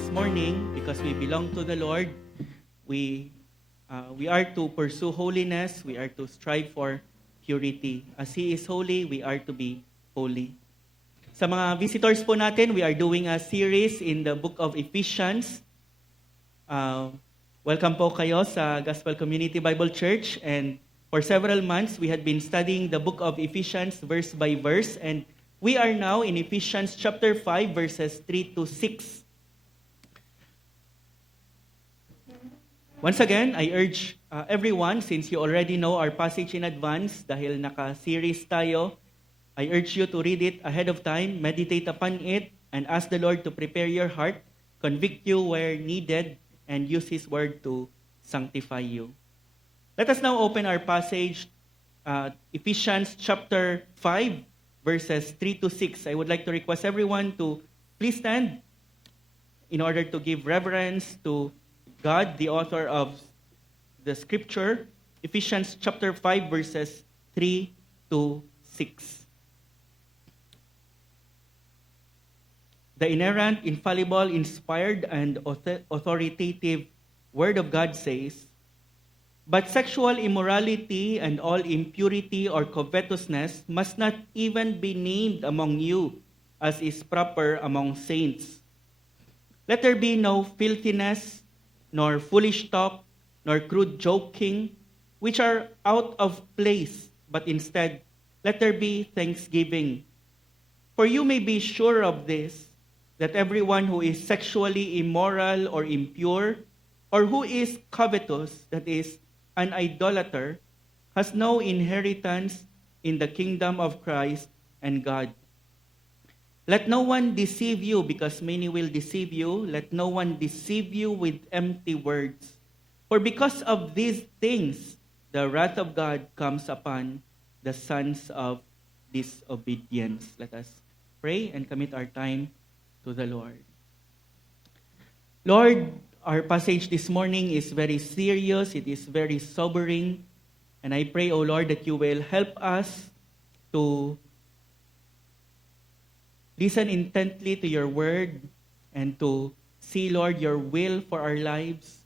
this morning, because we belong to the Lord, we are to pursue holiness, we are to strive for purity. As He is holy, we are to be holy. Sa mga visitors po natin, we are doing a series in the book of Ephesians. Welcome po kayo sa Gospel Community Bible Church, and for several months, we had been studying the book of Ephesians verse by verse, and we are now in Ephesians chapter 5, verses 3 to 6. Once again, I urge everyone, since you already know our passage in advance, dahil naka-series tayo, I urge you to read it ahead of time, meditate upon it, and ask the Lord to prepare your heart, convict you where needed, and use His word to sanctify you. Let us now open our passage, Ephesians chapter 5, verses 3 to 6. I would like to request everyone to please stand in order to give reverence to God, the author of the scripture. Ephesians chapter 5, verses 3 to 6. The inerrant, infallible, inspired, and authoritative Word of God says, "But sexual immorality and all impurity or covetousness must not even be named among you, as is proper among saints. Let there be no filthiness, nor foolish talk, nor crude joking, which are out of place, but instead, let there be thanksgiving. For you may be sure of this, that everyone who is sexually immoral or impure, or who is covetous, that is, an idolater, has no inheritance in the kingdom of Christ and God. Let no one deceive you, because many will deceive you. Let no one deceive you with empty words. For because of these things, the wrath of God comes upon the sons of disobedience." Let us pray and commit our time to the Lord. Lord, our passage this morning is very serious. It is very sobering. And I pray, O Lord, that you will help us to listen intently to your word and to see, Lord, your will for our lives.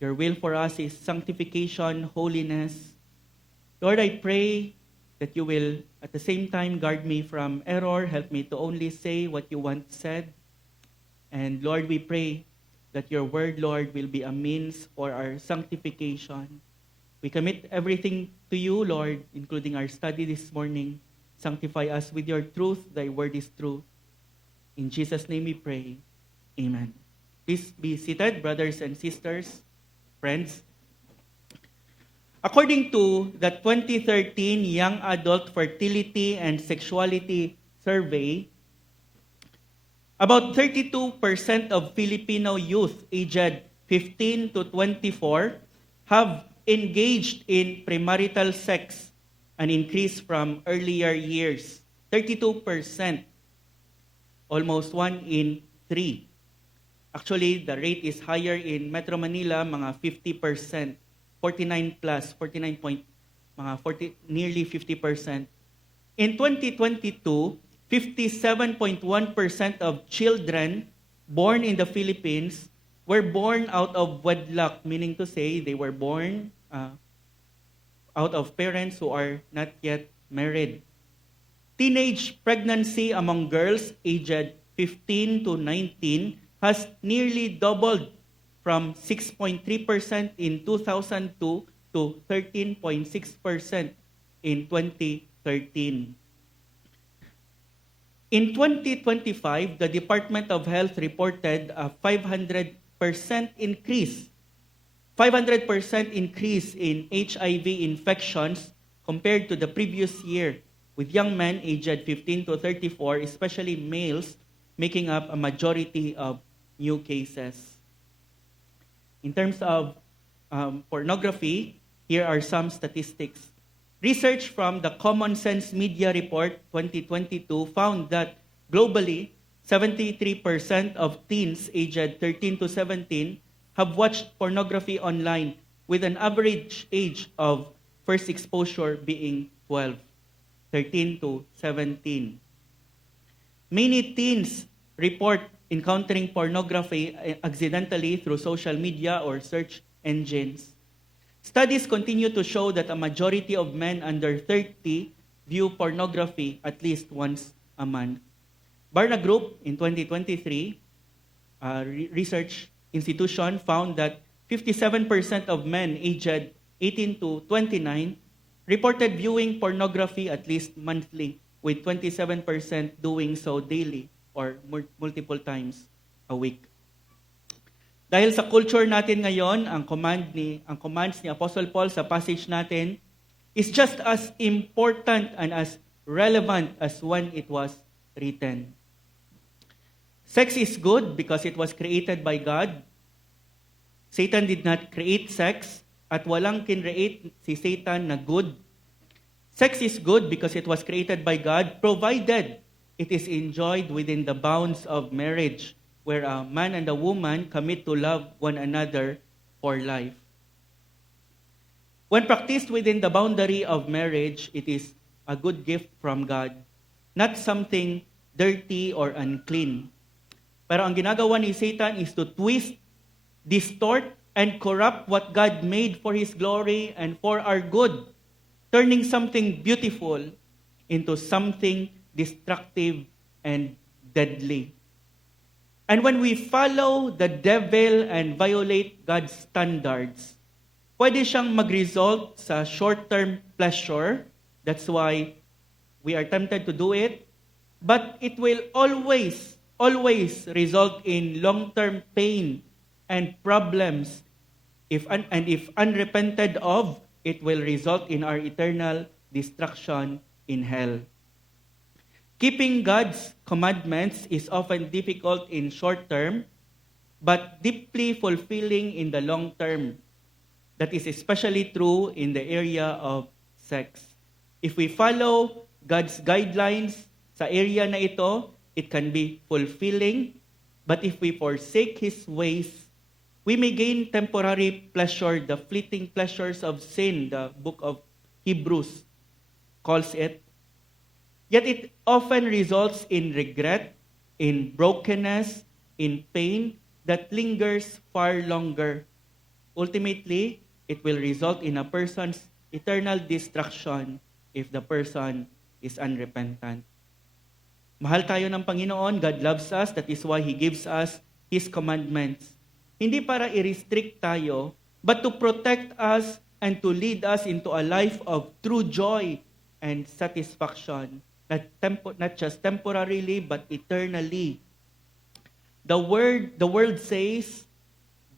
Your will for us is sanctification, holiness. Lord, I pray that you will at the same time guard me from error, help me to only say what you want said. And Lord, we pray that your word, Lord, will be a means for our sanctification. We commit everything to you, Lord, including our study this morning. Sanctify us with your truth. Thy word is truth. In Jesus' name we pray. Amen. Please be seated, brothers and sisters, friends. According to the 2013 Young Adult Fertility and Sexuality Survey, about 32% of Filipino youth aged 15 to 24 have engaged in premarital sex, an increase from earlier years. 32%. Almost 1 in 3. Actually, the rate is higher in Metro Manila, mga 50%, 49 plus, 49 point, mga 40, nearly 50%. In 2022, 57.1% of children born in the Philippines were born out of wedlock, meaning to say they were born out of parents who are not yet married. Teenage pregnancy among girls aged 15 to 19 has nearly doubled from 6.3% in 2002 to 13.6% in 2013. In 2025, the Department of Health reported a 500% increase in HIV infections compared to the previous year, with young men aged 15 to 34, especially males, making up a majority of new cases. In terms of pornography, here are some statistics. Research from the Common Sense Media Report 2022 found that globally, 73% of teens aged 13 to 17 have watched pornography online, with an average age of first exposure being 12. 13 to 17. Many teens report encountering pornography accidentally through social media or search engines. Studies continue to show that a majority of men under 30 view pornography at least once a month. Barna Group in 2023, research institution found that 57% of men aged 18 to 29 reported viewing pornography at least monthly, with 27% doing so daily or multiple times a week. Dahil sa culture natin ngayon, ang commands ni Apostle Paul sa passage natin is just as important and as relevant as when it was written. Sex is good because it was created by God. Satan did not create sex at walang kinreate si Satan na good. Sex is good because it was created by God, provided it is enjoyed within the bounds of marriage, where a man and a woman commit to love one another for life. When practiced within the boundary of marriage, it is a good gift from God, not something dirty or unclean. Pero ang ginagawa ni Satan is to twist, distort, and corrupt what God made for His glory and for our good, turning something beautiful into something destructive and deadly. And when we follow the devil and violate God's standards, pwede siyang mag-result sa short-term pleasure. That's why we are tempted to do it. But it will always result in long-term pain and problems. If unrepented of, it will result in our eternal destruction in hell. Keeping God's commandments is often difficult in short term, but deeply fulfilling in the long term. That is especially true in the area of sex. If we follow God's guidelines sa area na ito, it can be fulfilling. But if we forsake His ways, we may gain temporary pleasure, the fleeting pleasures of sin, the book of Hebrews calls it. Yet it often results in regret, in brokenness, in pain that lingers far longer. Ultimately, it will result in a person's eternal destruction if the person is unrepentant. Mahal tayo ng Panginoon. God loves us. That is why He gives us His commandments. Hindi para i-restrict tayo, but to protect us and to lead us into a life of true joy and satisfaction. Not just temporarily, but eternally. The word says,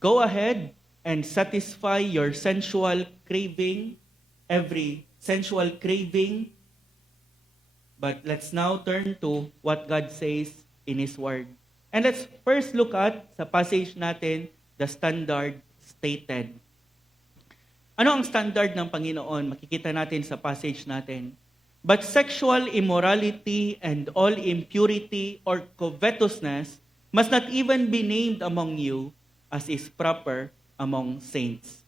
go ahead and satisfy your sensual craving, every sensual craving. But let's now turn to what God says in His Word. And let's first look at, sa passage natin, the standard stated. Ano ang standard ng Panginoon? Makikita natin sa passage natin. But sexual immorality and all impurity or covetousness must not even be named among you, as is proper among saints.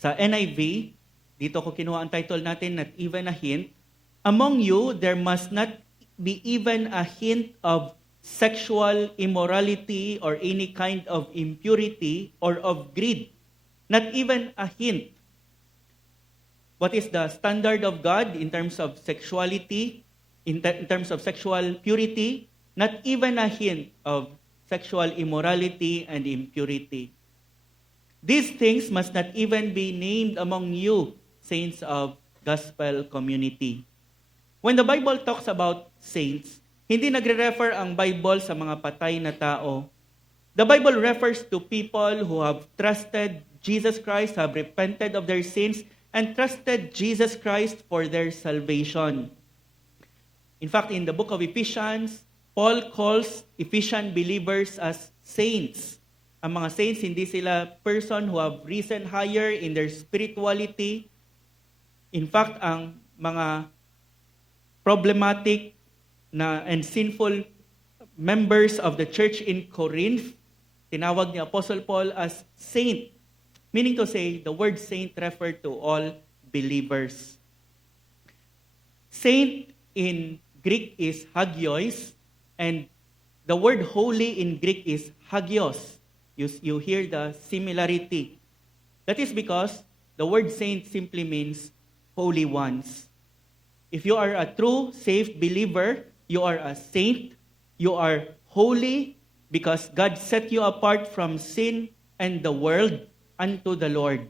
Sa NIV, dito ko kinuha ang title natin, not even a hint. Among you, there must not be even a hint of sexual immorality or any kind of impurity or of greed. Not even a hint. What is the standard of God in terms of sexuality, in terms of sexual purity? Not even a hint of sexual immorality and impurity. These things must not even be named among you, saints of gospel community. When the Bible talks about saints, hindi nagre-refer ang Bible sa mga patay na tao. The Bible refers to people who have trusted Jesus Christ, have repented of their sins, and trusted Jesus Christ for their salvation. In fact, in the book of Ephesians, Paul calls Ephesian believers as saints. Ang mga saints, hindi sila person who have risen higher in their spirituality. In fact, ang mga problematic na and sinful members of the church in Corinth, tinawag ni Apostle Paul as saint. Meaning to say, the word saint referred to all believers. Saint in Greek is hagios, and The word holy in Greek is hagios. You hear the similarity. That is because the word saint simply means holy ones. If you are a true, saved believer, you are a saint, you are holy because God set you apart from sin and the world unto the Lord.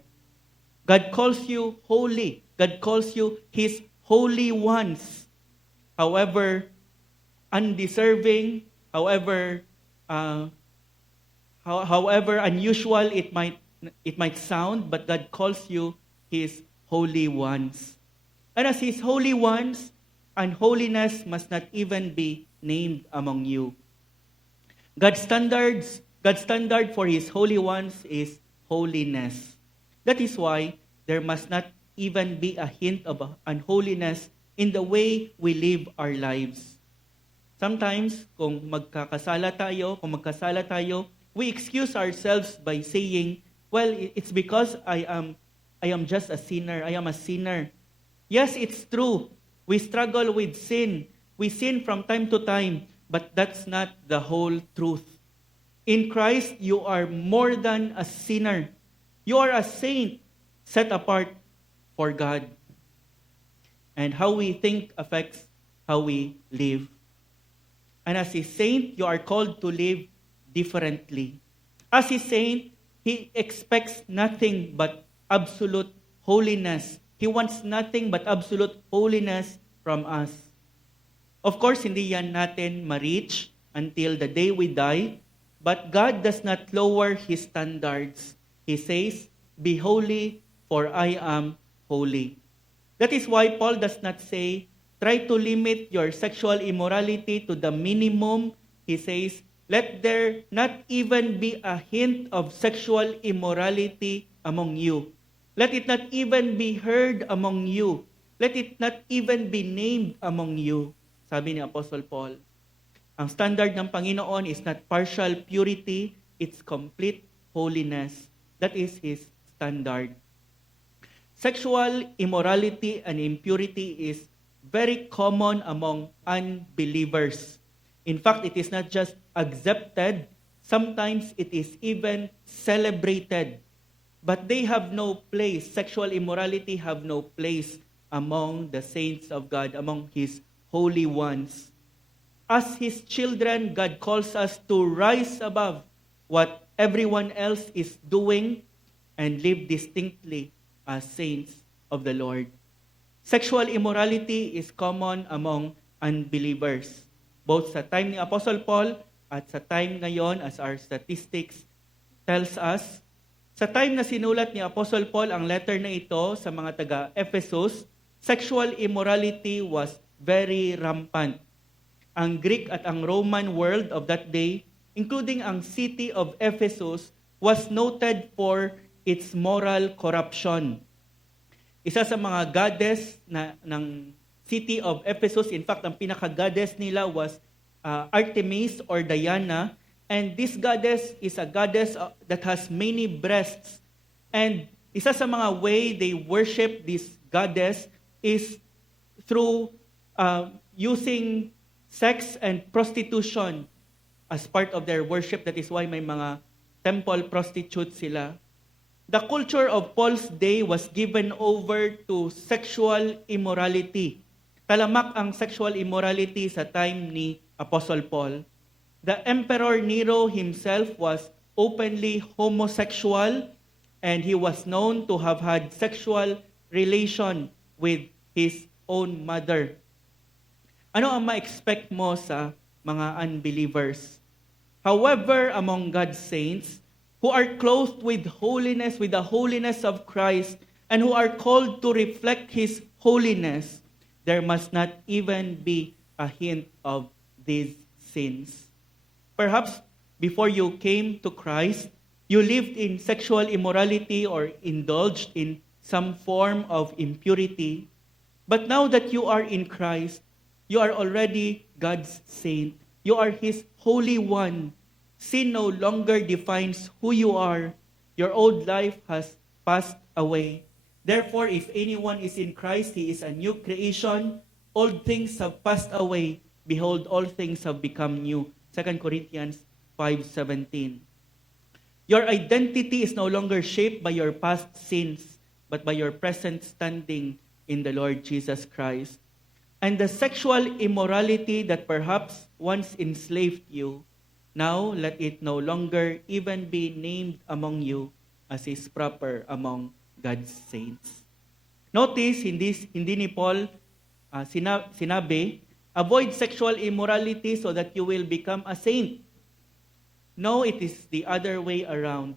God calls you holy. God calls you His holy ones. However undeserving, however unusual it might sound, but God calls you His holy ones. And as His holy ones, unholiness must not even be named among you. God's standard for His holy ones is holiness. That is why there must not even be a hint of unholiness in the way we live our lives. Sometimes, kung magkasala tayo, we excuse ourselves by saying, well, it's because I am just a sinner. I am a sinner. Yes, it's true. We struggle with sin. We sin from time to time, but that's not the whole truth. In Christ, you are more than a sinner. You are a saint set apart for God. And how we think affects how we live. And as a saint, you are called to live differently. As a saint, he expects nothing but absolute holiness. He wants nothing but absolute holiness from us. Of course, hindi yan natin ma-reach until the day we die, but God does not lower His standards. He says, "Be holy, for I am holy." That is why Paul does not say, try to limit your sexual immorality to the minimum. He says, let there not even be a hint of sexual immorality among you. Let it not even be heard among you. Let it not even be named among you. Sabi ni Apostle Paul. Ang standard ng Panginoon is not partial purity, it's complete holiness. That is His standard. Sexual immorality and impurity is very common among unbelievers. In fact, it is not just accepted, sometimes it is even celebrated. But they have no place, sexual immorality have no place among the saints of God, among His holy ones. As His children, God calls us to rise above what everyone else is doing and live distinctly as saints of the Lord. Sexual immorality is common among unbelievers. Both sa time ni Apostle Paul at sa time ngayon, as our statistics tells us, sa time na sinulat ni Apostle Paul ang letter na ito sa mga taga-Ephesus, sexual immorality was very rampant. Ang Greek at ang Roman world of that day, including ang city of Ephesus, was noted for its moral corruption. Isa sa mga goddess ng city of Ephesus, in fact, ang pinaka-goddess nila was Artemis or Diana. And this goddess is a goddess that has many breasts. And isa sa mga way they worship this goddess is through using sex and prostitution as part of their worship. That is why may mga temple prostitutes sila. The culture of Paul's day was given over to sexual immorality. Talamak ang sexual immorality sa time ni Apostle Paul. The Emperor Nero himself was openly homosexual and he was known to have had sexual relation with his own mother. Ano ang ma-expect mo sa mga unbelievers? However, among God's saints, who are clothed with holiness, with the holiness of Christ, and who are called to reflect His holiness, there must not even be a hint of these sins. Perhaps before you came to Christ, you lived in sexual immorality or indulged in some form of impurity. But now that you are in Christ, you are already God's saint. You are His Holy One. Sin no longer defines who you are. Your old life has passed away. Therefore, if anyone is in Christ, he is a new creation. Old things have passed away. Behold, all things have become new. 2 Corinthians 5:17. Your identity is no longer shaped by your past sins, but by your present standing in the Lord Jesus Christ. And the sexual immorality that perhaps once enslaved you, now let it no longer even be named among you as is proper among God's saints. Notice, hindi ni Paul sinabi, avoid sexual immorality so that you will become a saint. No, it is the other way around.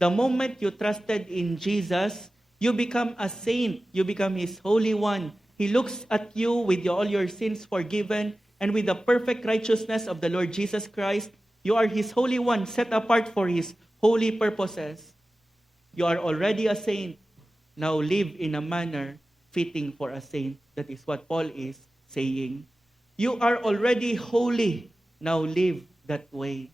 The moment you trusted in Jesus, you become a saint. You become His Holy One. He looks at you with all your sins forgiven, and with the perfect righteousness of the Lord Jesus Christ, you are His Holy One, set apart for His holy purposes. You are already a saint. Now live in a manner fitting for a saint. That is what Paul is saying. You are already holy. Now live that way.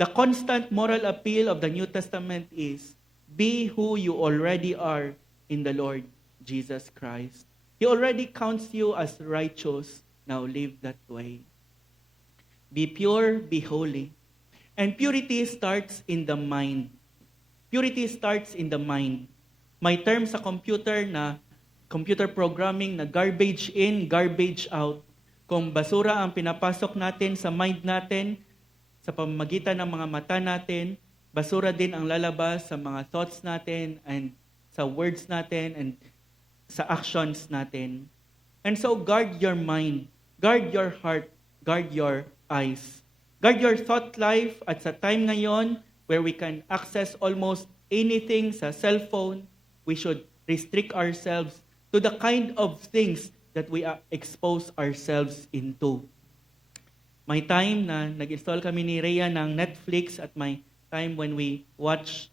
The constant moral appeal of the New Testament is, be who you already are in the Lord Jesus Christ. He already counts you as righteous. Now live that way. Be pure, be holy. And purity starts in the mind. Purity starts in the mind. May term sa computer na computer programming na garbage in, garbage out. Kung basura ang pinapasok natin sa mind natin, sa pamamagitan ng mga mata natin, basura din ang lalabas sa mga thoughts natin and sa words natin and sa actions natin. And so guard your mind, guard your heart, guard your eyes. Guard your thought life at sa time ngayon where we can access almost anything sa cellphone, we should restrict ourselves to the kind of things that we expose ourselves into. May time na nag-install kami ni Rhea ng Netflix at may time when we watch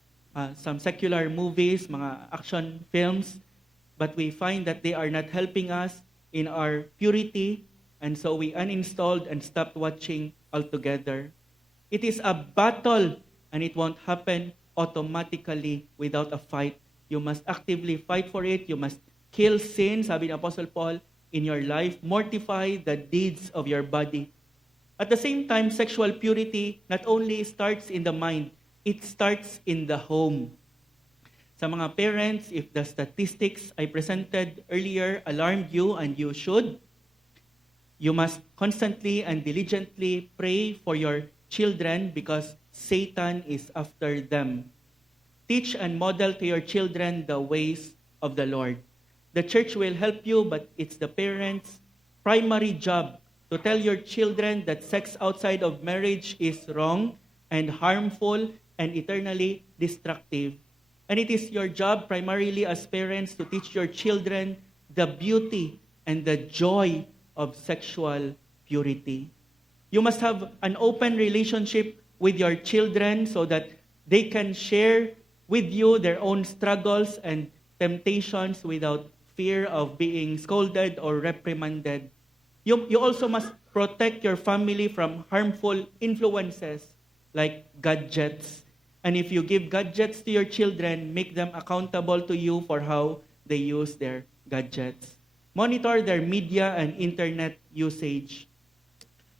some secular movies, mga action films, but we find that they are not helping us in our purity, and so we uninstalled and stopped watching altogether. It is a battle, and it won't happen automatically without a fight. You must actively fight for it. You must kill sin, sabi ni Apostle Paul, in your life. Mortify the deeds of your body. At the same time, sexual purity not only starts in the mind, it starts in the home. Sa mga parents, if the statistics I presented earlier alarmed you, and you should, you must constantly and diligently pray for your children because Satan is after them. Teach and model to your children the ways of the Lord. The church will help you, but it's the parents' primary job to tell your children that sex outside of marriage is wrong and harmful and eternally destructive. And it is your job primarily as parents to teach your children the beauty and the joy of sexual purity. You must have an open relationship with your children so that they can share with you their own struggles and temptations without fear of being scolded or reprimanded. You also must protect your family from harmful influences like gadgets. And if you give gadgets to your children, make them accountable to you for how they use their gadgets. Monitor their media and internet usage.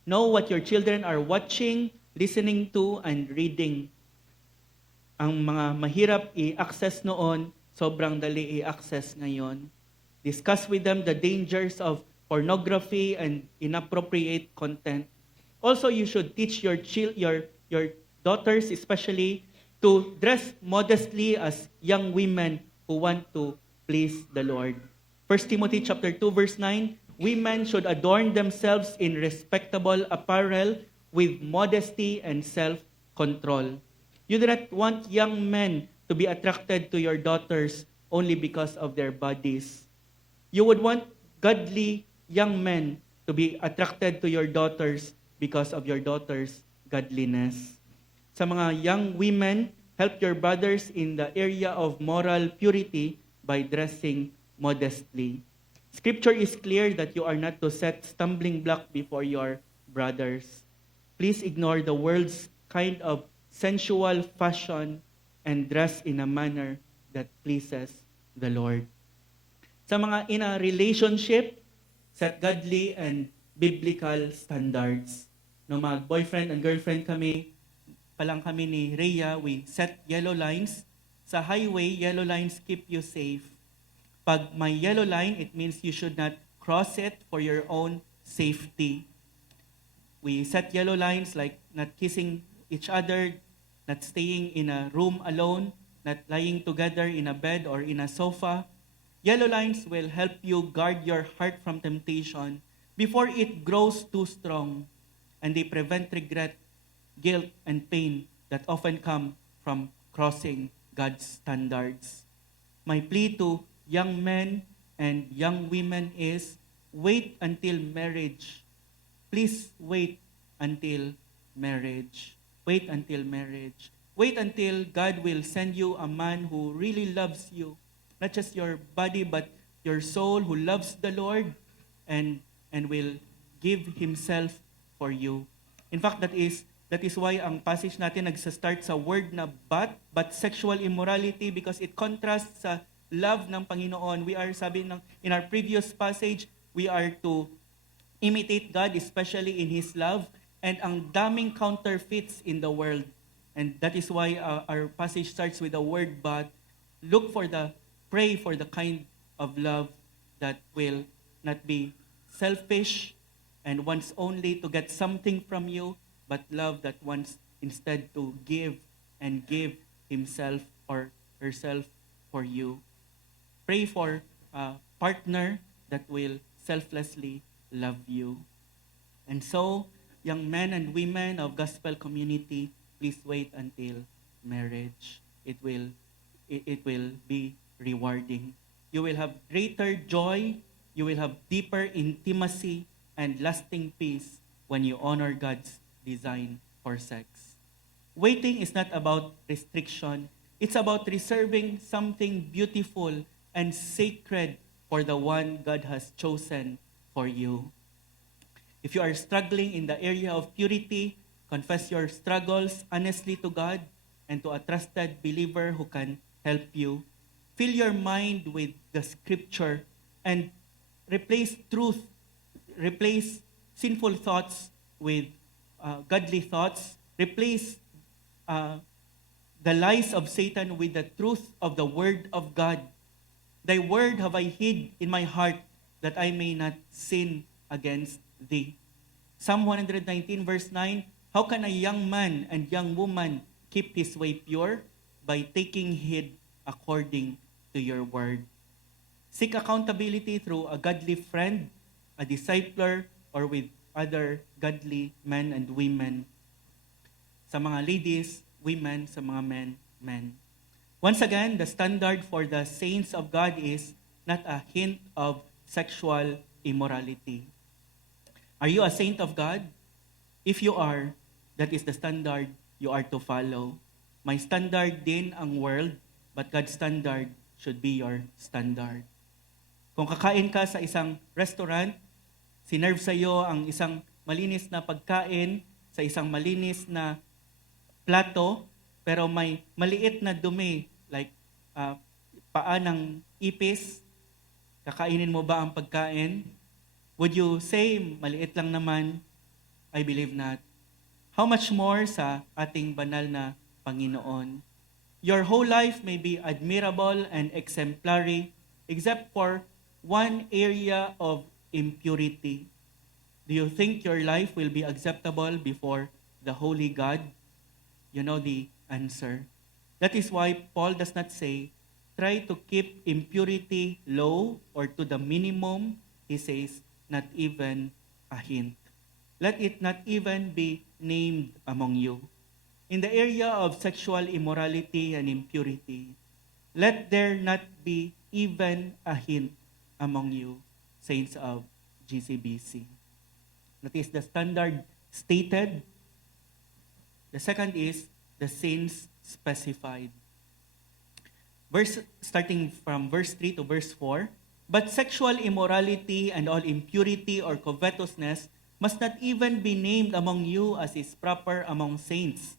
Know what your children are watching, listening to, and reading. Ang mga mahirap i-access noon, sobrang dali i-access ngayon. Discuss with them the dangers of pornography and inappropriate content. Also, you should teach your daughters especially to dress modestly as young women who want to please the Lord. 1 Timothy chapter 2 verse 9, women should adorn themselves in respectable apparel with modesty and self-control. You do not want young men to be attracted to your daughters only because of their bodies. You would want godly young men to be attracted to your daughters because of your daughter's godliness. Sa mga young women, help your brothers in the area of moral purity by dressing modestly. Scripture is clear that you are not to set stumbling block before your brothers. Please ignore the world's kind of sensual fashion and dress in a manner that pleases the Lord. Sa mga in a relationship, set godly and biblical standards. no mag-boyfriend and girlfriend kami, palang kami ni Rhea, we set yellow lines. Sa highway, yellow lines keep you safe. Pag may yellow line, it means you should not cross it for your own safety. We set yellow lines like not kissing each other, not staying in a room alone, not lying together in a bed or in a sofa. Yellow lines will help you guard your heart from temptation before it grows too strong, and they prevent regret, guilt, and pain that often come from crossing God's standards. My plea to young men and young women is wait until marriage. Please wait until marriage. Wait until marriage. Wait until God will send you a man who really loves you. Not just your body, but your soul, who loves the Lord and will give Himself for you. In fact, that is why ang passage natin nagsa-start sa word na but sexual immorality, because it contrasts sa love ng Panginoon. We are, sabi in our previous passage, we are to imitate God, especially in His love, and ang daming counterfeits in the world. And that is why our passage starts with the word but. Pray for the kind of love that will not be selfish and wants only to get something from you, but love that wants instead to give and give himself or herself for you. Pray for a partner that will selflessly love you. And so, young men and women of gospel community, please wait until marriage. It will be rewarding. You will have greater joy, you will have deeper intimacy and lasting peace when you honor God's design for sex. Waiting is not about restriction. It's about reserving something beautiful and sacred for the one God has chosen for you. If you are struggling in the area of purity, confess your struggles honestly to God and to a trusted believer who can help you. Fill your mind with the scripture and replace sinful thoughts with godly thoughts. Replace the lies of Satan with the truth of the word of God. Thy word have I hid in my heart that I may not sin against thee. Psalm 119 verse 9, how can a young man and young woman keep his way pure? By taking heed according to your word. Seek accountability through a godly friend, a discipler, or with other godly men and women. Sa mga ladies, women, sa mga men. Once again, the standard for the saints of God is not a hint of sexual immorality. Are you a saint of God? If you are, that is the standard you are to follow. May standard din ang world, but God's standard should be your standard. Kung kakain ka sa isang restaurant, sinerve sa iyo ang isang malinis na pagkain sa isang malinis na plato, pero may maliit na dumi, like paa ng ipis, kakainin mo ba ang pagkain? Would you say, maliit lang naman? I believe not. How much more sa ating banal na Panginoon? Your whole life may be admirable and exemplary, except for one area of impurity. Do you think your life will be acceptable before the holy God? You know the answer. That is why Paul does not say, try to keep impurity low or to the minimum. He says, not even a hint. Let it not even be named among you. In the area of sexual immorality and impurity, let there not be even a hint among you, saints of GCBC. That is the standard stated. The second is the sins specified. Starting from verse 3 to verse 4, but sexual immorality and all impurity or covetousness must not even be named among you as is proper among saints.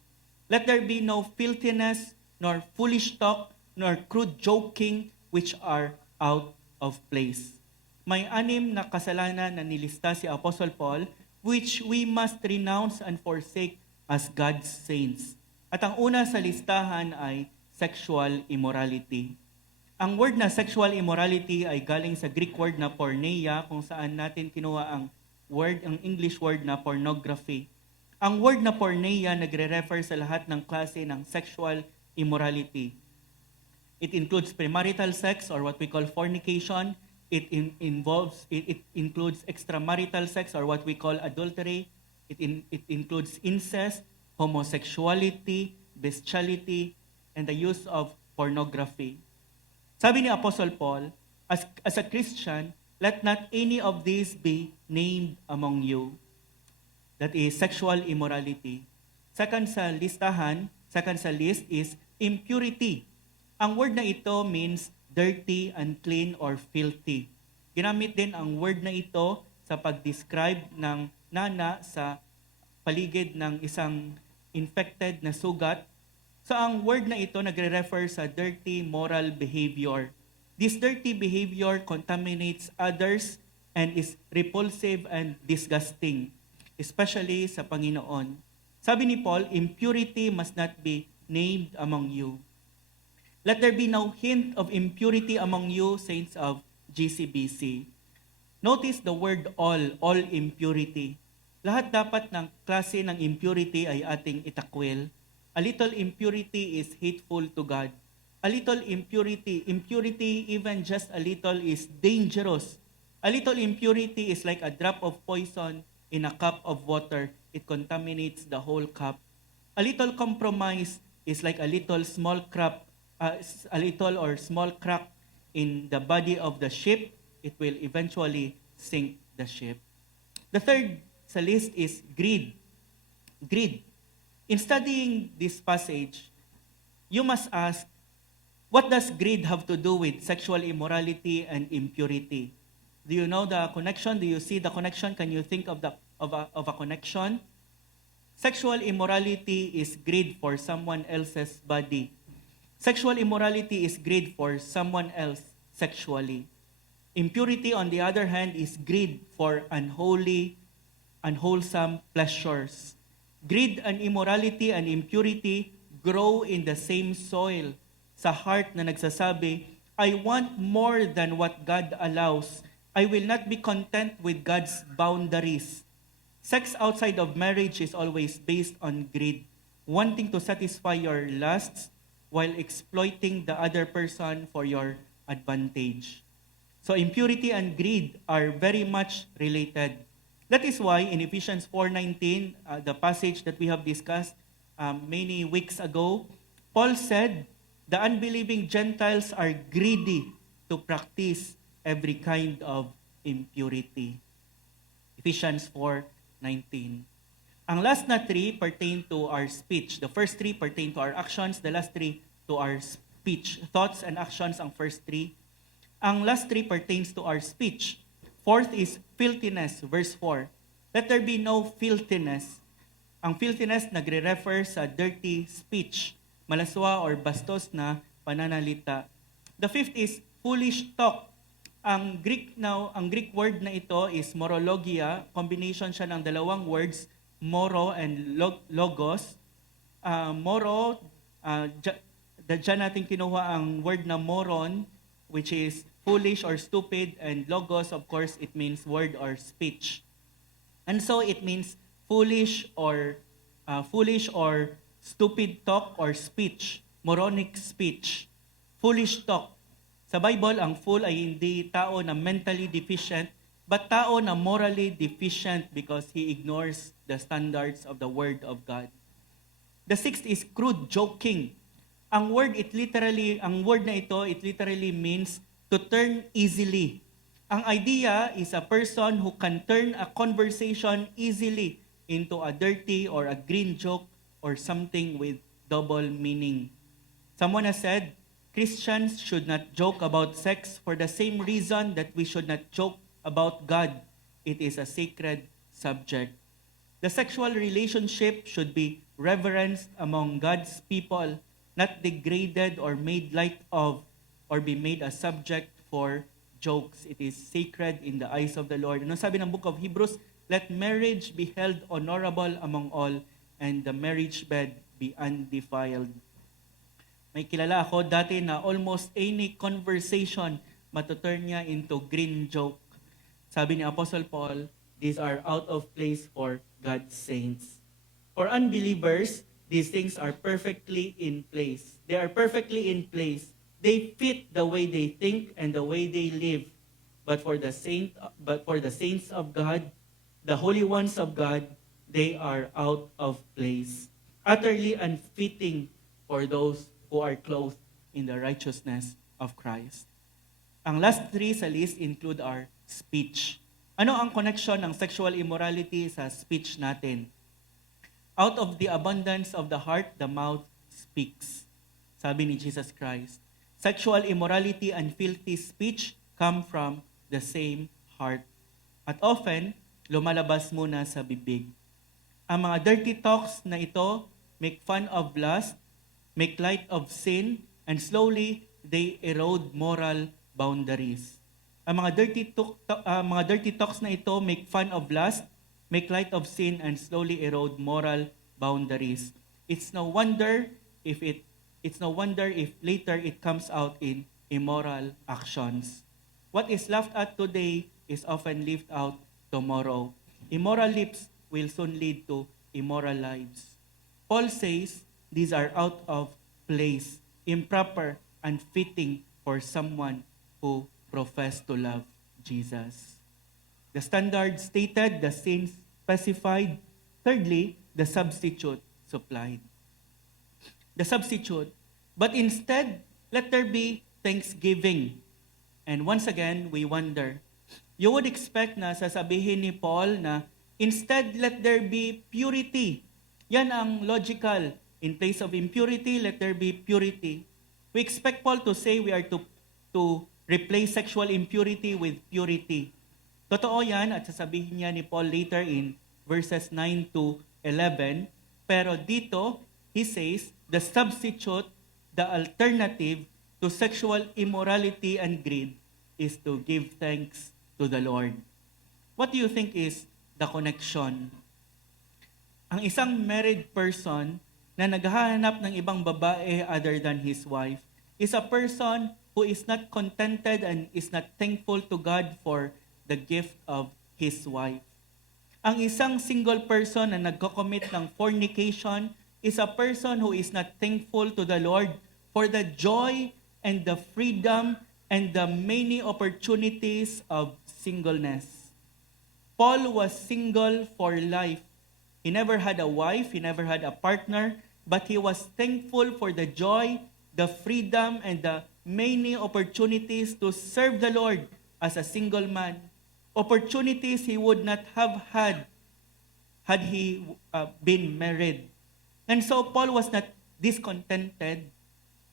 Let there be no filthiness, nor foolish talk, nor crude joking, which are out of place. May 6 na kasalanan na nilista si Apostle Paul which we must renounce and forsake as God's saints. At ang una sa listahan ay sexual immorality. Ang word na sexual immorality ay galing sa Greek word na porneia, kung saan natin kinuha ang English word na pornography. Ang word na porneia nagre-refer sa lahat ng klase ng sexual immorality. It includes premarital sex or what we call fornication. It includes extramarital sex or what we call adultery. It includes incest, homosexuality, bestiality, and the use of pornography. Sabi ni Apostle Paul, as a Christian, let not any of these be named among you. That is sexual immorality. Second sa list is impurity. Ang word na ito means dirty, unclean, or filthy. Ginamit din ang word na ito sa pag-describe ng nana sa paligid ng isang infected na sugat. So ang word na ito nagre-refer sa dirty moral behavior. This dirty behavior contaminates others and is repulsive and disgusting, especially sa Panginoon. Sabi ni Paul, impurity must not be named among you. Let there be no hint of impurity among you, saints of GCBC. Notice the word all impurity. Lahat dapat ng klase ng impurity ay ating itakwil. A little impurity is hateful to God. A little impurity, even just a little, is dangerous. A little impurity is like a drop of poison in a cup of water. It contaminates the whole cup. A little compromise is like a little small crack in the body of the ship. It will eventually sink the ship. The third sa list is greed. Greed. In studying this passage, you must ask, what does greed have to do with sexual immorality and impurity? Do you know the connection? Do you see the connection? Can you think of a connection? Sexual immorality is greed for someone else's body. Sexual immorality is greed for someone else sexually. Impurity, on the other hand, is greed for unholy, unwholesome pleasures. Greed and immorality and impurity grow in the same soil. Sa heart na nagsasabi, I want more than what God allows. I will not be content with God's boundaries. Sex outside of marriage is always based on greed, wanting to satisfy your lusts while exploiting the other person for your advantage. So impurity and greed are very much related. That is why in Ephesians 4:19, the passage that we have discussed many weeks ago, Paul said, the unbelieving Gentiles are greedy to practice every kind of impurity. Ephesians 4:19. Ang last na three pertain to our speech. The first three pertain to our actions. The last three to our speech. Thoughts and actions ang first three. Ang last three pertains to our speech. Fourth is filthiness, verse 4. Let there be no filthiness. Ang filthiness nagre-refer sa dirty speech, malaswa or bastos na pananalita. The fifth is foolish talk. Ang Greek word na ito is morologia. Combination siya ng dalawang words, moro and logos. Diyan natin kinuha ang word na moron, which is foolish or stupid, and logos, of course, it means word or speech. And so it means foolish or stupid talk or speech, moronic speech, foolish talk. Sa Bible, ang fool ay hindi tao na mentally deficient, but tao na morally deficient because he ignores the standards of the Word of God. The sixth is crude joking. Ang word na ito, it literally means to turn easily. Ang idea is a person who can turn a conversation easily into a dirty or a green joke or something with double meaning. Someone has said, Christians should not joke about sex for the same reason that we should not joke about God. It is a sacred subject. The sexual relationship should be reverenced among God's people, not degraded or made light of or be made a subject for jokes. It is sacred in the eyes of the Lord. Ano sabi ng book of Hebrews? let marriage be held honorable among all, and the marriage bed be undefiled. May kilala ako dati na almost any conversation matuturn niya into green joke. Sabi ni Apostle Paul, these are out of place for God's saints. For unbelievers, these things are perfectly in place. They are perfectly in place. They fit the way they think and the way they live. But for the saints of God, the holy ones of God, they are out of place, utterly unfitting for those who are clothed in the righteousness of Christ. Ang last three sa list include our speech. Ano ang connection ng sexual immorality sa speech natin? Out of the abundance of the heart, the mouth speaks. Sabi ni Jesus Christ. Sexual immorality and filthy speech come from the same heart. At often, lumalabas muna sa bibig. Ang mga dirty talks na ito make fun of lust, make light of sin, and slowly they erode moral boundaries. Ang mga dirty talks na ito make fun of lust, make light of sin, and slowly erode moral boundaries. It's no wonder if later it comes out in immoral actions. What is laughed at today is often left out tomorrow. Immoral lips will soon lead to immoral lives. Paul says these are out of place, improper, unfitting for someone who profess to love Jesus. The standard stated, the saints specified. Thirdly, the substitute supplied. The substitute. But instead, let there be thanksgiving. And once again, we wonder, you would expect na sasabihin ni Paul na instead, let there be purity. Yan ang logical. In place of impurity, let there be purity. We expect Paul to say we are to replace sexual impurity with purity. Totoo yan at sasabihin niya ni Paul later in verses 9 to 11. Pero dito, he says, the substitute, the alternative to sexual immorality and greed is to give thanks to the Lord. What do you think is the connection? Ang isang married person na naghahanap ng ibang babae other than his wife is a person who is not contented and is not thankful to God for the gift of his wife. Ang isang single person na nagko-commit ng fornication is a person who is not thankful to the Lord for the joy and the freedom and the many opportunities of singleness. Paul was single for life. He never had a wife, he never had a partner, but he was thankful for the joy, the freedom, and the many opportunities to serve the Lord as a single man. Opportunities he would not have had he been married. And so Paul was not discontented.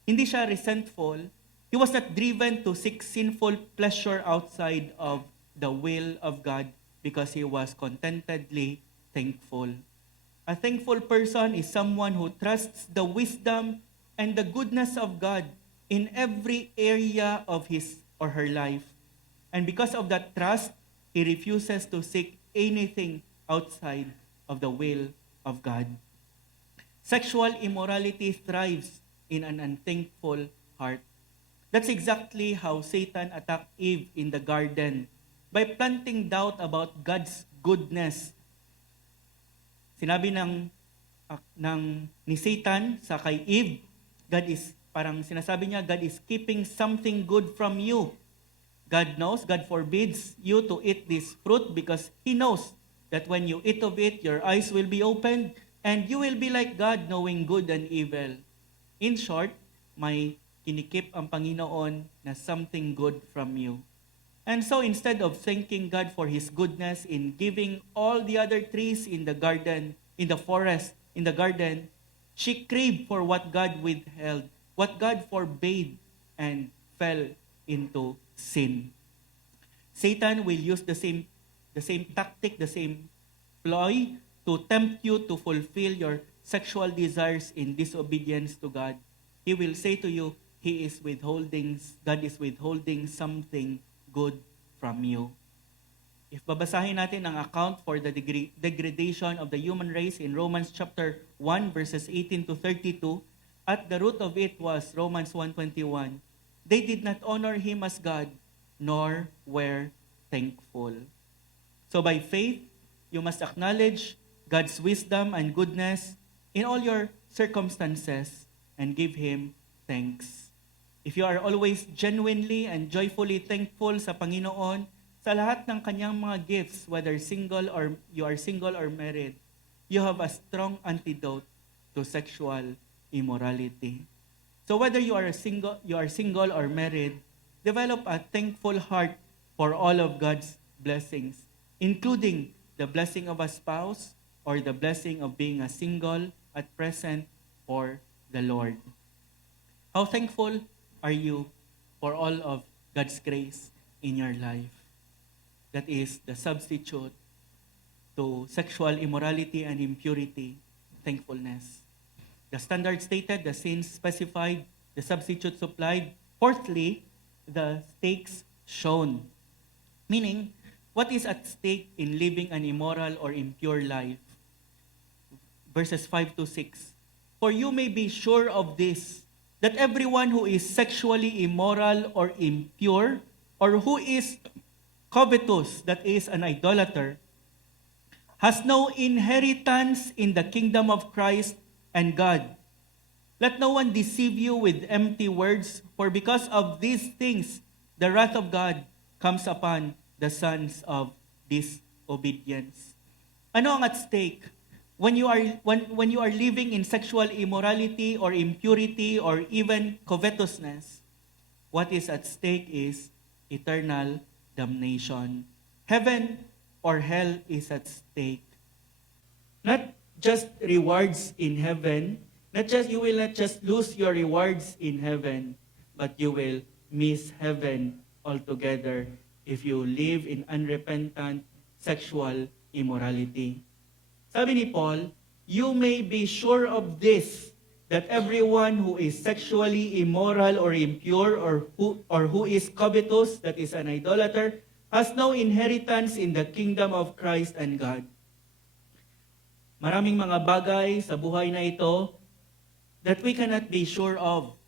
Hindi siya resentful. He was not driven to seek sinful pleasure outside of the will of God because he was contentedly thankful. A thankful person is someone who trusts the wisdom and the goodness of God in every area of his or her life. And because of that trust, he refuses to seek anything outside of the will of God. Sexual immorality thrives in an unthankful heart. That's exactly how Satan attacked Eve in the garden by planting doubt about God's goodness. Sinabi ni Satan sa kay Eve, sinasabi niya, God is keeping something good from you. God knows, God forbids you to eat this fruit because He knows that when you eat of it, your eyes will be opened and you will be like God, knowing good and evil. In short, may kinikip ang Panginoon na something good from you. And so instead of thanking God for His goodness in giving all the other trees in the garden, in the forest, in the garden, she craved for what God withheld, what God forbade, and fell into sin. Satan will use the same tactic, the same ploy to tempt you to fulfill your sexual desires in disobedience to God. He will say to you, God is withholding something good from you. If babasahin natin ang account for the degradation of the human race in Romans chapter 1 verses 18 to 32, at the root of it was Romans 1:21. They did not honor him as God, nor were thankful. So by faith, you must acknowledge God's wisdom and goodness in all your circumstances and give him thanks. If you are always genuinely and joyfully thankful sa Panginoon sa lahat ng kanyang mga gifts, whether you are single or married, you have a strong antidote to sexual immorality. So whether you are single or married, develop a thankful heart for all of God's blessings, including the blessing of a spouse or the blessing of being a single at present for the Lord. How thankful are you for all of God's grace in your life? That is the substitute to sexual immorality and impurity, thankfulness. The standard stated, the sins specified, the substitute supplied. Fourthly, the stakes shown. Meaning, what is at stake in living an immoral or impure life? Verses 5 to 6. For you may be sure of this, that everyone who is sexually immoral or impure, or who is covetous, that is an idolater, has no inheritance in the kingdom of Christ and God. Let no one deceive you with empty words, for because of these things, the wrath of God comes upon the sons of disobedience. Ano ang at stake? When you are living in sexual immorality or impurity or even covetousness, what is at stake is eternal damnation. Heaven or hell is at stake. Not just rewards in heaven, you will not just lose your rewards in heaven, but you will miss heaven altogether if you live in unrepentant sexual immorality. Sabi ni Paul, you may be sure of this, that everyone who is sexually immoral or impure or who is covetous, that is an idolater, has no inheritance in the kingdom of Christ and God. Maraming mga bagay sa buhay na ito that we cannot be sure of.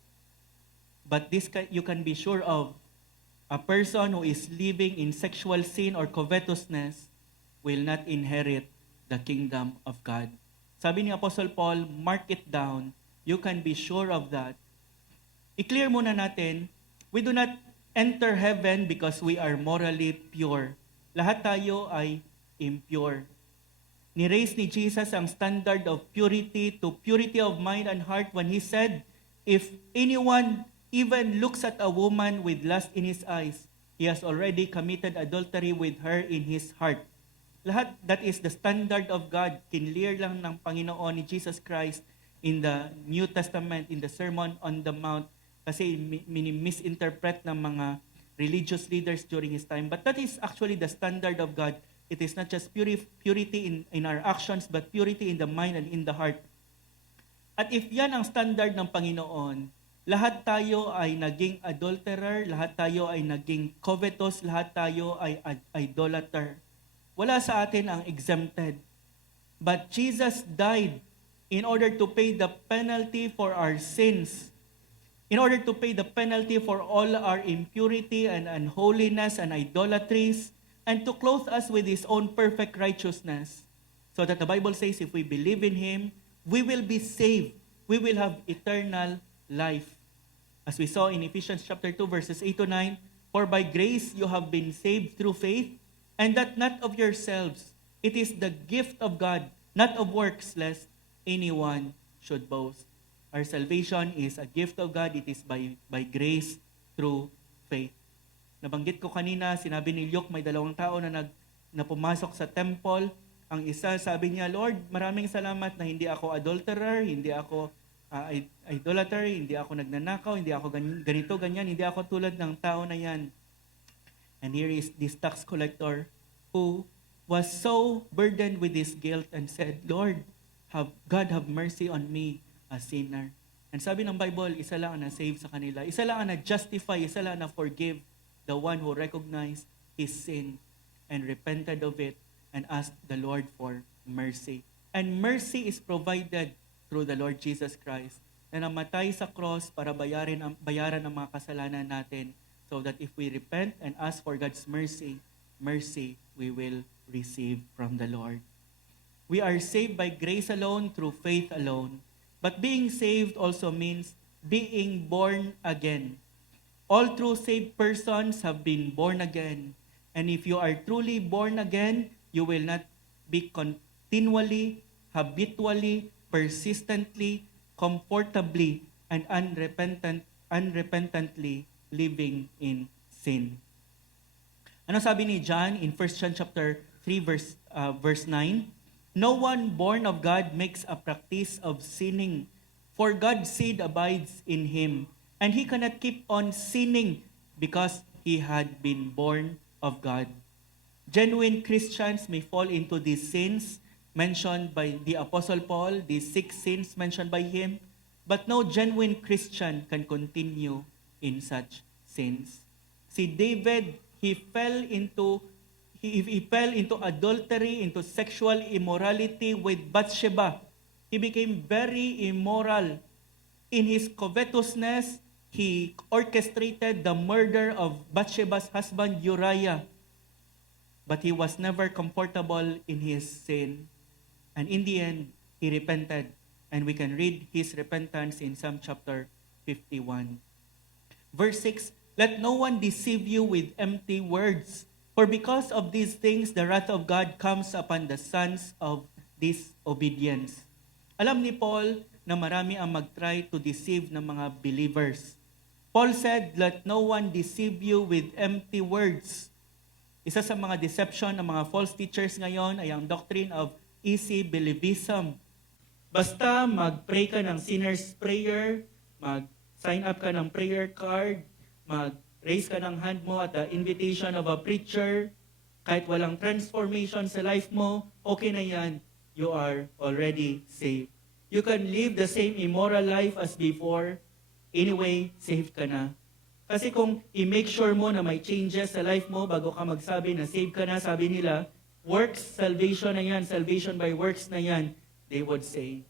But you can be sure of. A person who is living in sexual sin or covetousness will not inherit the kingdom of God. Sabi ni Apostle Paul, mark it down. You can be sure of that. I-clear muna natin, we do not enter heaven because we are morally pure. Lahat tayo ay impure. Ni-raise ni Jesus ang standard of purity to purity of mind and heart when He said, if anyone even looks at a woman with lust in his eyes, he has already committed adultery with her in his heart. Lahat, that is the standard of God. Kinlear lang ng Panginoon ni Jesus Christ in the New Testament, in the Sermon on the Mount, kasi misinterpret ng mga religious leaders during His time. But that is actually the standard of God. It is not just purity in our actions, but purity in the mind and in the heart. At if yan ang standard ng Panginoon, lahat tayo ay naging adulterer, lahat tayo ay naging covetous, lahat tayo ay idolater. Wala sa atin ang exempted. But Jesus died in order to pay the penalty for our sins. In order to pay the penalty for all our impurity and unholiness and idolatries, and to clothe us with His own perfect righteousness. So that the Bible says, if we believe in Him, we will be saved. We will have eternal life. As we saw in Ephesians chapter 2, verses 8 to 9, for by grace you have been saved through faith, and that not of yourselves. It is the gift of God, not of works, lest anyone should boast. Our salvation is a gift of God. It is by grace through faith. Nabanggit ko kanina, sinabi ni Luke, may 2 tao na pumasok sa temple. Ang isa, sabi niya, Lord, maraming salamat na hindi ako adulterer, hindi ako idolater, hindi ako nagnanakaw, hindi ako ganito, ganyan, hindi ako tulad ng tao na yan. And here is this tax collector who was so burdened with his guilt and said, Lord, God have mercy on me, a sinner. And sabi ng Bible, isa lang ang na-save sa kanila. Isa lang ang na-justify, isa lang ang na-forgive the one who recognized his sin. and repented of it and asked the Lord for mercy. And mercy is provided through the Lord Jesus Christ na namatay sa cross para bayaran ang mga kasalanan natin, so that if we repent and ask for God's mercy we will receive from the Lord. We are saved by grace alone, through faith alone. But being saved also means being born again. All true saved persons have been born again. And if you are truly born again, you will not be continually, habitually, persistently, comfortably, and unrepentantly living in sin. Ano sabi ni John in 1 John chapter 3 verse 9? No one born of God makes a practice of sinning, for God's seed abides in him, and he cannot keep on sinning because he had been born of God. Genuine Christians may fall into these sins mentioned by the Apostle Paul, these 6 sins mentioned by him, but no genuine Christian can continue in such sins. Si David, he fell into adultery, into sexual immorality with Bathsheba. He became very immoral. In his covetousness, he orchestrated the murder of Bathsheba's husband Uriah. But he was never comfortable in his sin. And in the end, he repented. And we can read his repentance in Psalm chapter 51. Verse 6, let no one deceive you with empty words. For because of these things, the wrath of God comes upon the sons of disobedience. Alam ni Paul na marami ang mag-try to deceive ng mga believers. Paul said, let no one deceive you with empty words. Isa sa mga deception ng mga false teachers ngayon ay ang doctrine of easy believism. Basta mag-pray ka ng sinner's prayer, mag-sign up ka ng prayer card, mag-raise ka ng hand mo at the invitation of a preacher, kahit walang transformation sa life mo, okay na yan. You are already saved. You can live the same immoral life as before. Anyway, saved ka na. Kasi kung i-make sure mo na may changes sa life mo bago ka magsabi na saved ka na, sabi nila, works, salvation na yan, salvation by works na yan, they would say.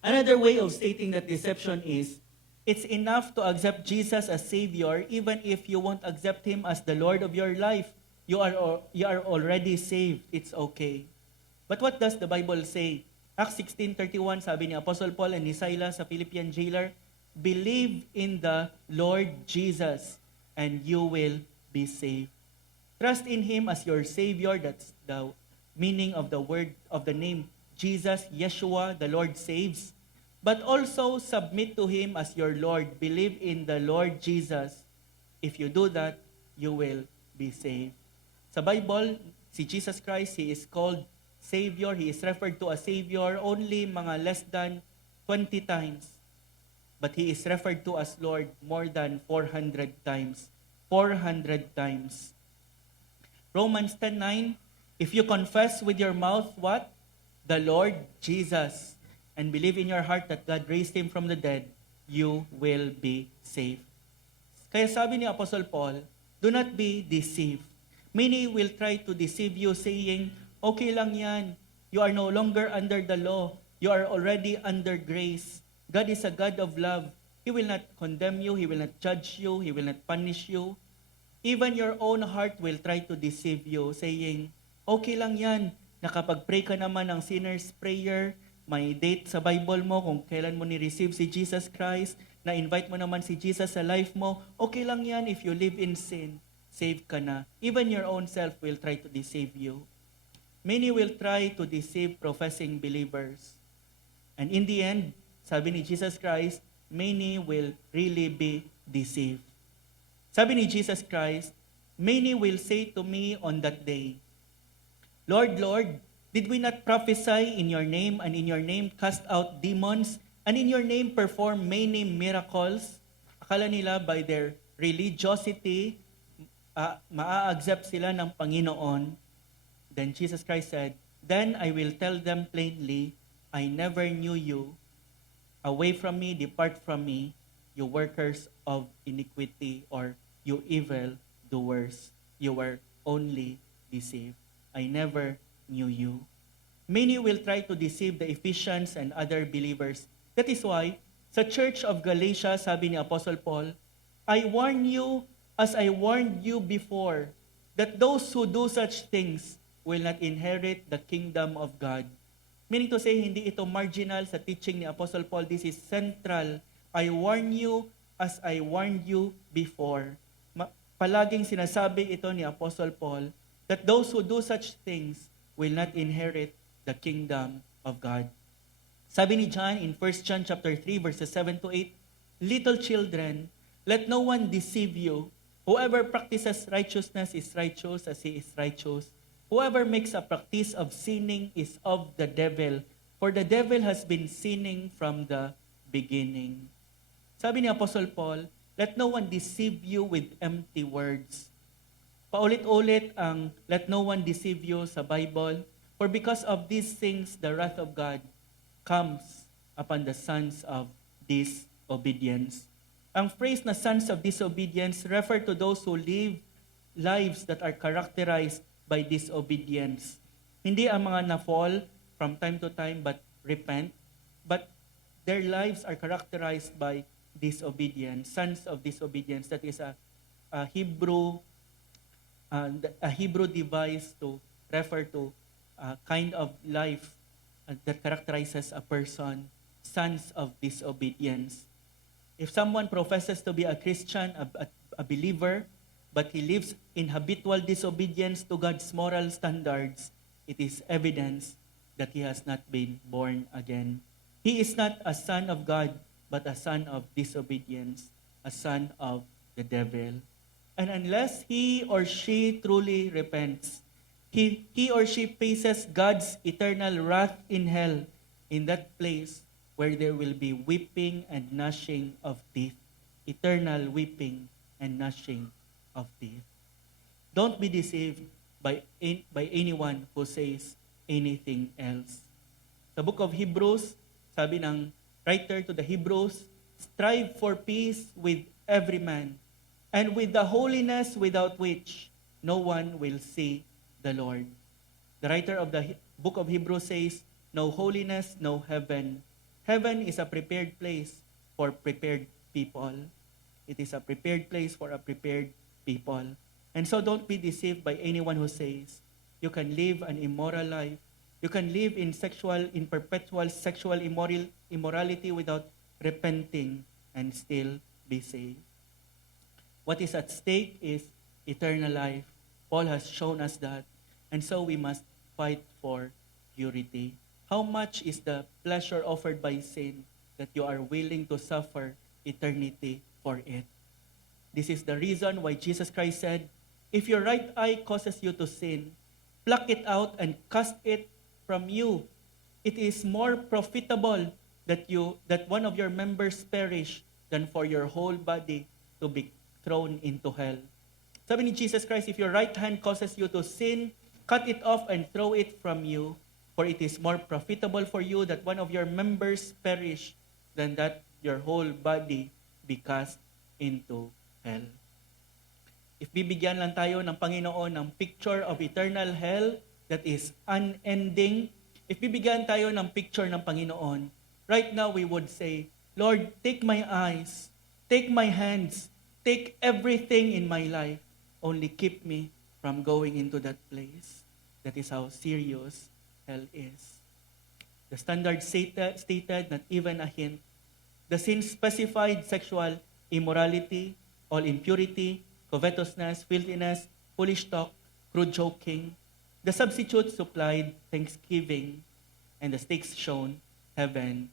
Another way of stating that deception is, it's enough to accept Jesus as Savior even if you won't accept Him as the Lord of your life. You are already saved. It's okay. But what does the Bible say? Acts 16:31, sabi ni Apostle Paul and ni Silas sa Philippian jailer, believe in the Lord Jesus and you will be saved. Trust in Him as your Savior. That's the meaning of the word, of the name Jesus, Yeshua, the Lord saves. But also submit to Him as your Lord. Believe in the Lord Jesus. If you do that, you will be saved. Sa Bible, si Jesus Christ, He is called Savior. He is referred to as Savior only mga less than 20 times. But He is referred to as Lord more than 400 times. 400 times. Romans 10:9, if you confess with your mouth what? The Lord Jesus, and believe in your heart that God raised Him from the dead, you will be saved. Kaya sabi ni Apostle Paul, do not be deceived. Many will try to deceive you saying, okay lang yan. You are no longer under the law. You are already under grace. God is a God of love. He will not condemn you. He will not judge you. He will not punish you. Even your own heart will try to deceive you saying, okay lang yan. Nakapag-pray ka naman ng sinner's prayer, may date sa Bible mo kung kailan mo ni-receive si Jesus Christ, na-invite mo naman si Jesus sa life mo, okay lang yan if you live in sin, saved ka na. Even your own self will try to deceive you. Many will try to deceive professing believers. And in the end, sabi ni Jesus Christ, many will really be deceived. Sabi ni Jesus Christ, many will say to me on that day, Lord, Lord, did we not prophesy in your name and in your name cast out demons and in your name perform many miracles? Akala nila by their religiosity, maa-accept sila ng Panginoon. Then Jesus Christ said, then I will tell them plainly, I never knew you. Away from me, depart from me, you workers of iniquity, or you evil doers. You were only deceive. I never knew you. Many will try to deceive the Ephesians and other believers. That is why, sa Church of Galatia, sabi ni Apostle Paul, I warn you as I warned you before, that those who do such things will not inherit the kingdom of God. Meaning to say, hindi ito marginal sa teaching ni Apostle Paul. This is central. I warn you as I warned you before. Palaging sinasabi ito ni Apostle Paul that those who do such things will not inherit the kingdom of God. Sabi ni John in 1 John chapter 3 verses 7 to 8, little children, let no one deceive you. Whoever practices righteousness is righteous as he is righteous. Whoever makes a practice of sinning is of the devil, for the devil has been sinning from the beginning. Sabi ni Apostle Paul, let no one deceive you with empty words. Paulit-ulit ang let no one deceive you sa Bible, for because of these things, the wrath of God comes upon the sons of disobedience. Ang phrase na sons of disobedience refer to those who live lives that are characterized by disobedience. Hindi ang mga na-fall from time to time but repent, but their lives are characterized by disobedience, sons of disobedience. That is a Hebrew device to refer to a kind of life that characterizes a person, sons of disobedience. If someone professes to be a Christian, a believer, but he lives in habitual disobedience to God's moral standards, it is evidence that he has not been born again. He is not a son of God, but a son of disobedience, a son of the devil. And unless he or she truly repents, he or she faces God's eternal wrath in hell, in that place where there will be weeping and gnashing of teeth. Eternal weeping and gnashing of teeth. Don't be deceived by anyone who says anything else. Sa book of Hebrews, sabi ng writer to the Hebrews, strive for peace with every man, and with the holiness without which no one will see the Lord. The writer of the book of Hebrews says, no holiness, no heaven. Heaven is a prepared place for prepared people. It is a prepared place for a prepared people. And so don't be deceived by anyone who says you can live an immoral life. You can live in perpetual sexual immorality without repenting and still be saved. What is at stake is eternal life. Paul has shown us that. And so we must fight for purity. How much is the pleasure offered by sin that you are willing to suffer eternity for it? This is the reason why Jesus Christ said, if your right eye causes you to sin, pluck it out and cast it from you. It is more profitable that one of your members perish than for your whole body to be thrown into hell. Sabi ni Jesus Christ, if your right hand causes you to sin, cut it off and throw it from you. For it is more profitable for you that one of your members perish than that your whole body be cast into hell. If bibigyan lang tayo ng Panginoon ng picture of eternal hell that is unending, if bibigyan tayo ng picture ng Panginoon, right now we would say, Lord, take my eyes, take my hands, take everything in my life, only keep me from going into that place. That is how serious hell is. The standard stated not even a hint. The sin specified sexual immorality, all impurity, covetousness, filthiness, foolish talk, crude joking. The substitute supplied thanksgiving, and the stakes shown heaven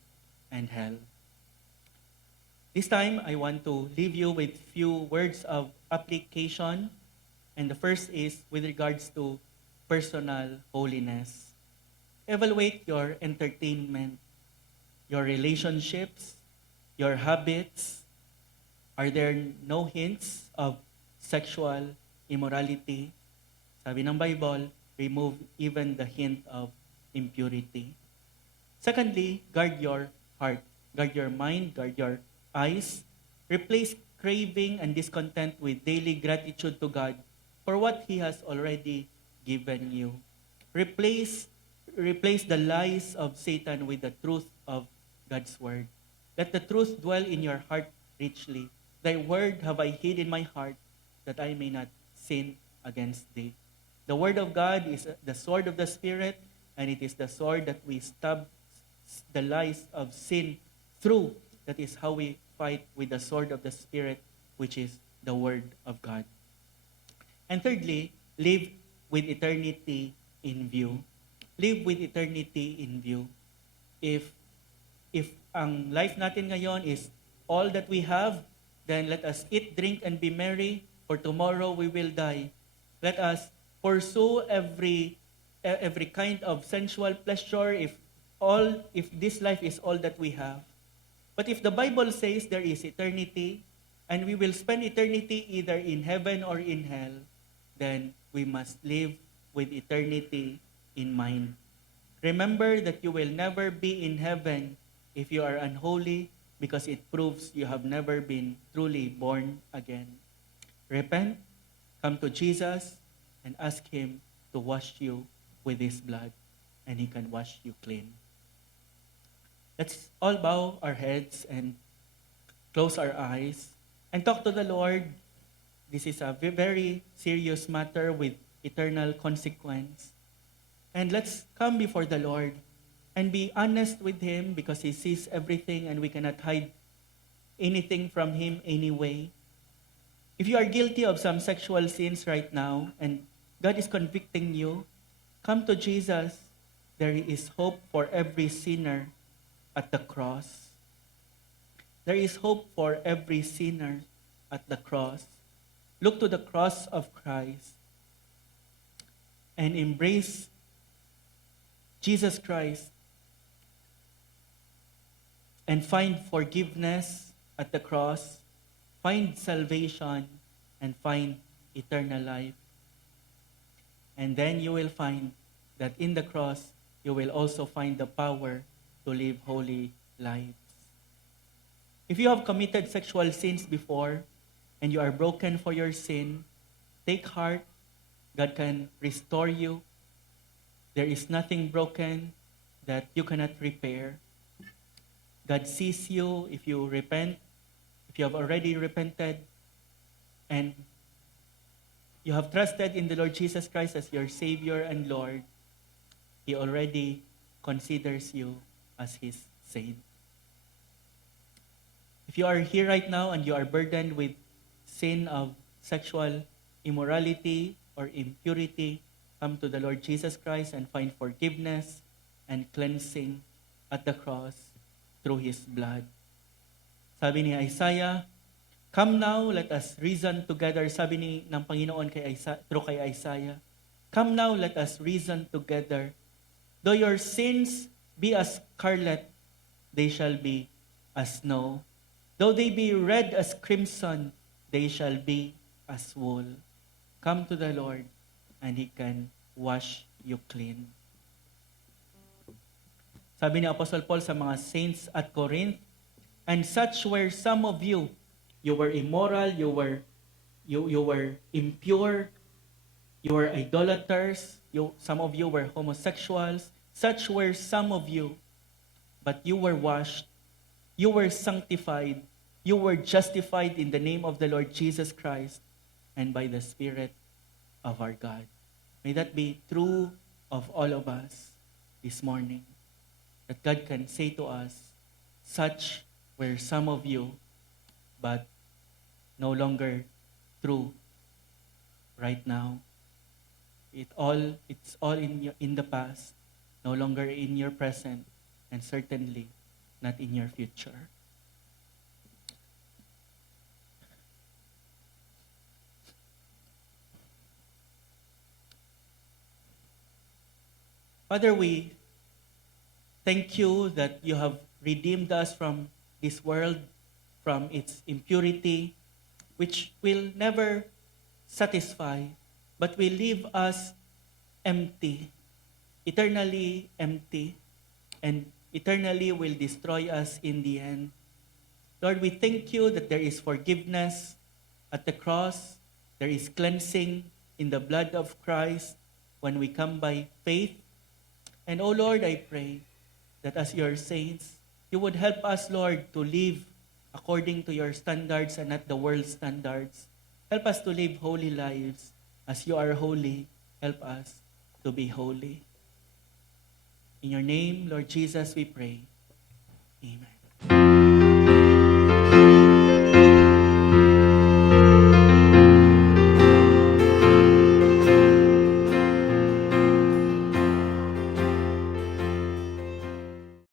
and hell. This time, I want to leave you with few words of application. And the first is with regards to personal holiness. Evaluate your entertainment, your relationships, your habits. Are there no hints of sexual immorality? Sabi ng Bible, remove even the hint of impurity. Secondly, guard your heart. Guard your mind, guard your eyes. Replace craving and discontent with daily gratitude to God for what He has already given you. Replace replace the lies of Satan with the truth of God's word. Let the truth dwell in your heart richly. Thy word have I hid in my heart, that I may not sin against thee. The word of God is the sword of the Spirit, and it is the sword that we stab the lies of sin through. That is how we fight with the sword of the Spirit, which is the word of God. And thirdly, live with eternity in view. Live with eternity in view. If ang life natin ngayon is all that we have, then let us eat, drink, and be merry, for tomorrow we will die. Let us pursue every kind of sensual pleasure if this life is all that we have. But if the Bible says there is eternity, and we will spend eternity either in heaven or in hell, then we must live with eternity in mind. Remember that you will never be in heaven if you are unholy, because it proves you have never been truly born again. Repent, come to Jesus, and ask Him to wash you with His blood, and He can wash you clean. Let's all bow our heads and close our eyes and talk to the Lord. This is a very serious matter with eternal consequence. And let's come before the Lord and be honest with Him, because He sees everything and we cannot hide anything from Him anyway. If you are guilty of some sexual sins right now and God is convicting you, come to Jesus. There is hope for every sinner at the cross. There is hope for every sinner at the cross. Look to the cross of Christ and embrace Jesus Christ and find forgiveness at the cross, find salvation, and find eternal life. And then you will find that in the cross, you will also find the power to live holy lives. If you have committed sexual sins before and you are broken for your sin, take heart. God can restore you. There is nothing broken that you cannot repair. God sees you if you repent, if you have already repented, and you have trusted in the Lord Jesus Christ as your Savior and Lord. He already considers you as His saint. If you are here right now and you are burdened with sin of sexual immorality or impurity, come to the Lord Jesus Christ and find forgiveness and cleansing at the cross through His blood. Sabi ni Isaiah, "Come now, let us reason together." Sabi ng Panginoon through kay Isaiah, "Come now, let us reason together. Though your sins be as scarlet, they shall be as snow. Though they be red as crimson, they shall be as wool." Come to the Lord, and He can wash you clean. Sabi ni Apostle Paul sa mga saints at Corinth, "And such were some of you. You were immoral, you were impure, you were idolaters, some of you were homosexuals. Such were some of you. But you were washed, you were sanctified, you were justified in the name of the Lord Jesus Christ and by the Spirit of our God." May that be true of all of us this morning. That God can say to us, such were some of you, but no longer true right now. It's all in the past, no longer in your present, and certainly not in your future. Father, we thank you that you have redeemed us from this world, from its impurity, which will never satisfy, but will leave us empty, eternally empty, and eternally will destroy us in the end. Lord, we thank you that there is forgiveness at the cross, there is cleansing in the blood of Christ, when we come by faith. And O Lord, I pray that as your saints, you would help us, Lord, to live according to your standards and not the world's standards. Help us to live holy lives. As you are holy, help us to be holy. In your name, Lord Jesus, we pray. Amen.